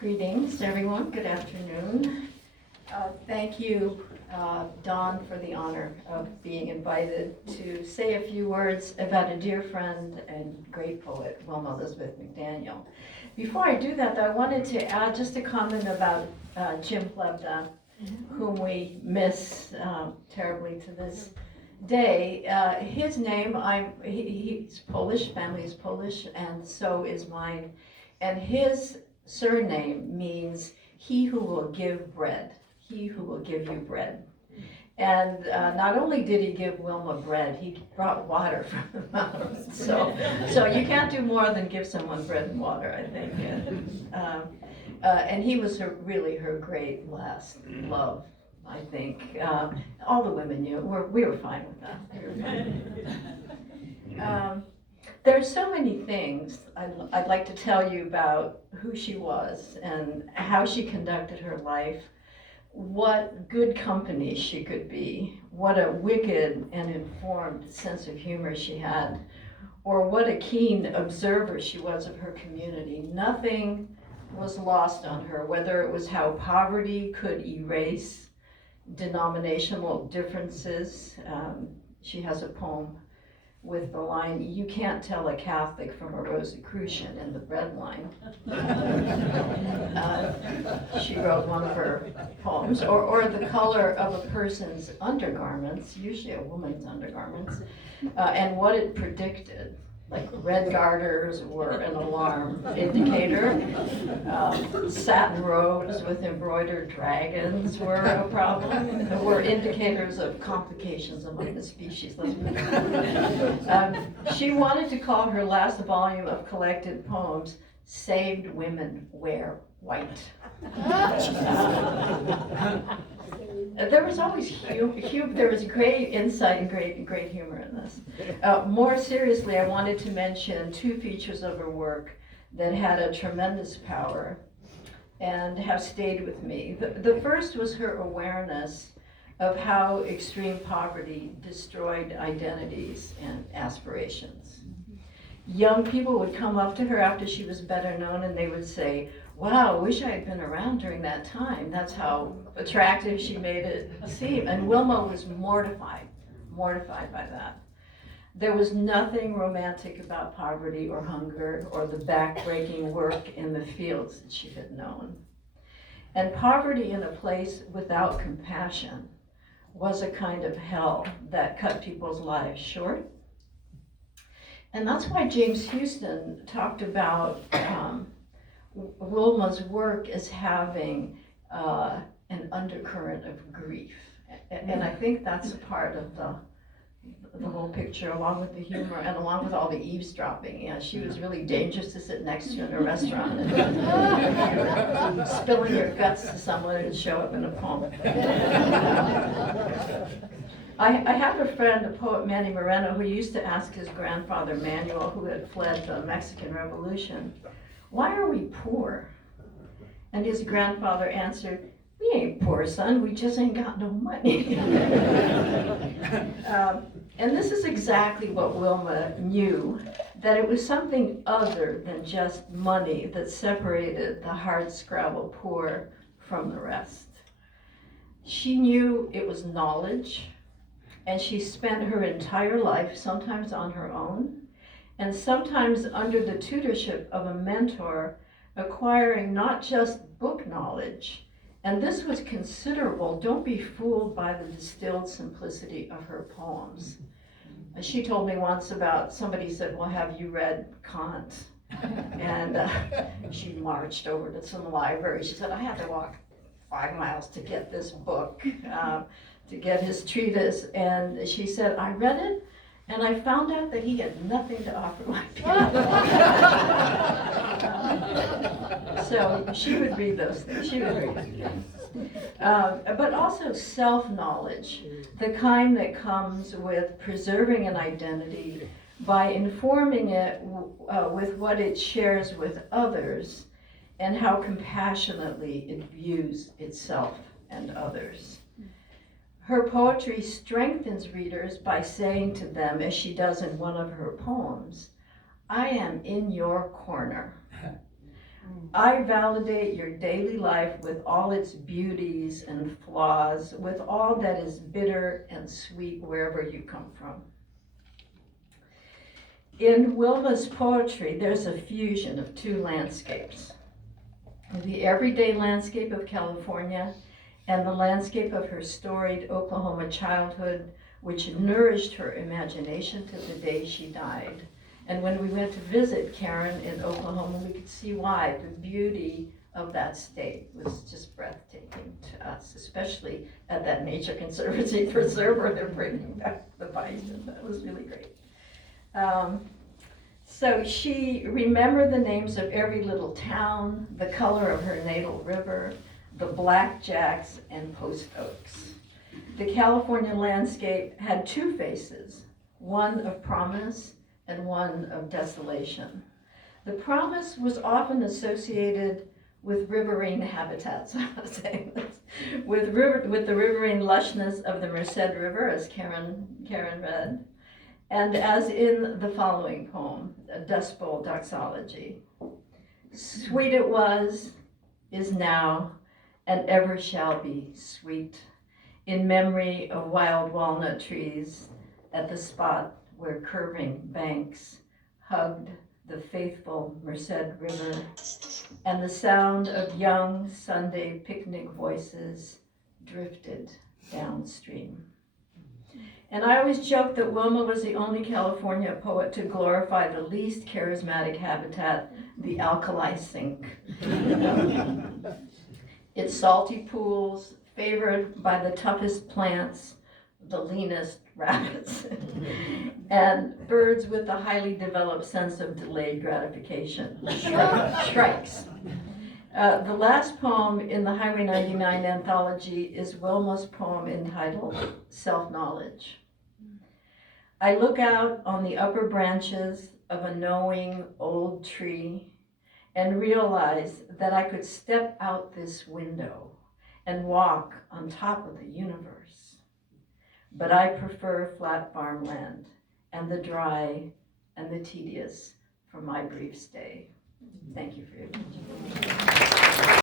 Greetings, everyone. Good afternoon. Thank you, Dawn, for the honor of being invited to say a few words about a dear friend and great poet, Wilma Elizabeth McDaniel. Before I do that, I wanted to add just a comment about Jim Plebda, whom we miss terribly to this day. His name, he's Polish, family is Polish, and so is mine. And his surname means he who will give bread, he who will give you bread. And not only did he give Wilma bread, he brought water from the mountains. So you can't do more than give someone bread and water, I think. And he was really her great last love, I think. All the women knew, we were fine with that. There's so many things I'd like to tell you about who she was and how she conducted her life, what good company she could be, what a wicked and informed sense of humor she had, or what a keen observer she was of her community. Nothing was lost on her, whether it was how poverty could erase denominational differences. She has a poem with the line, "You can't tell a Catholic from a Rosicrucian" in the bread line. She wrote one of her poems, or the color of a person's undergarments, usually a woman's undergarments, and what it predicted. Like red garters were an alarm indicator. Satin robes with embroidered dragons were a problem. Were indicators of complications among the species. She wanted to call her last volume of collected poems "Saved Women Wear White." There was always there was great insight and great humor in this. More seriously, I wanted to mention two features of her work that had a tremendous power and have stayed with me. The first was her awareness of how extreme poverty destroyed identities and aspirations. Young people would come up to her after she was better known and they would say, "Wow, wish I had been around during that time." That's how attractive she made it seem. And Wilma was mortified by that. There was nothing romantic about poverty or hunger or the backbreaking work in the fields that she had known. And poverty in a place without compassion was a kind of hell that cut people's lives short. And that's why James Houston talked about Wilma's work as having an undercurrent of grief. And I think that's a part of the whole picture, along with the humor and along with all the eavesdropping. Yeah, she was really dangerous to sit next to in a restaurant and spilling your guts to someone and show up in a poem. I have a friend, a poet, Manny Moreno, who used to ask his grandfather Manuel, who had fled the Mexican Revolution, "Why are we poor?" And his grandfather answered, "We ain't poor, son, we just ain't got no money." And this is exactly what Wilma knew, that it was something other than just money that separated the hardscrabble poor from the rest. She knew it was knowledge, and she spent her entire life, sometimes on her own, and sometimes under the tutorship of a mentor, acquiring not just book knowledge, and this was considerable. Don't be fooled by the distilled simplicity of her poems. She told me once about somebody said, "Well, have you read Kant?" And she marched over to some library. She said, "I had to walk 5 miles to get this book, to get his treatise." And she said, "I read it, and I found out that he had nothing to offer my people." So she would read those things. She would read them. But also self-knowledge, the kind that comes with preserving an identity by informing it with what it shares with others and how compassionately it views itself and others. Her poetry strengthens readers by saying to them, as she does in one of her poems, "I am in your corner. I validate your daily life with all its beauties and flaws, with all that is bitter and sweet wherever you come from. In Wilma's poetry, there's a fusion of two landscapes. The everyday landscape of California and the landscape of her storied Oklahoma childhood, which nourished her imagination to the day she died. And when we went to visit Karen in Oklahoma, we could see why. The beauty of that state was just breathtaking to us, especially at that Nature Conservancy preserve where they're bringing back the bison. That was really great. So she remembered the names of every little town, the color of her natal river, the blackjacks and post oaks. The California landscape had two faces, one of promise and one of desolation. The promise was often associated with riverine habitats, with the riverine lushness of the Merced River, as Karen read, and as in the following poem, a Dust Bowl Doxology. Sweet it was, is now, and ever shall be sweet, in memory of wild walnut trees at the spot where curving banks hugged the faithful Merced River, and the sound of young Sunday picnic voices drifted downstream. And I always joke that Wilma was the only California poet to glorify the least charismatic habitat, the alkali sink. Its salty pools, favored by the toughest plants, the leanest rabbits, and birds with a highly developed sense of delayed gratification, shrikes. The last poem in the Highway 99 anthology is Wilma's poem entitled Self-Knowledge. I look out on the upper branches of a knowing old tree and realize that I could step out this window and walk on top of the universe. But I prefer flat farmland and the dry and the tedious for my brief stay. Thank you for your attention.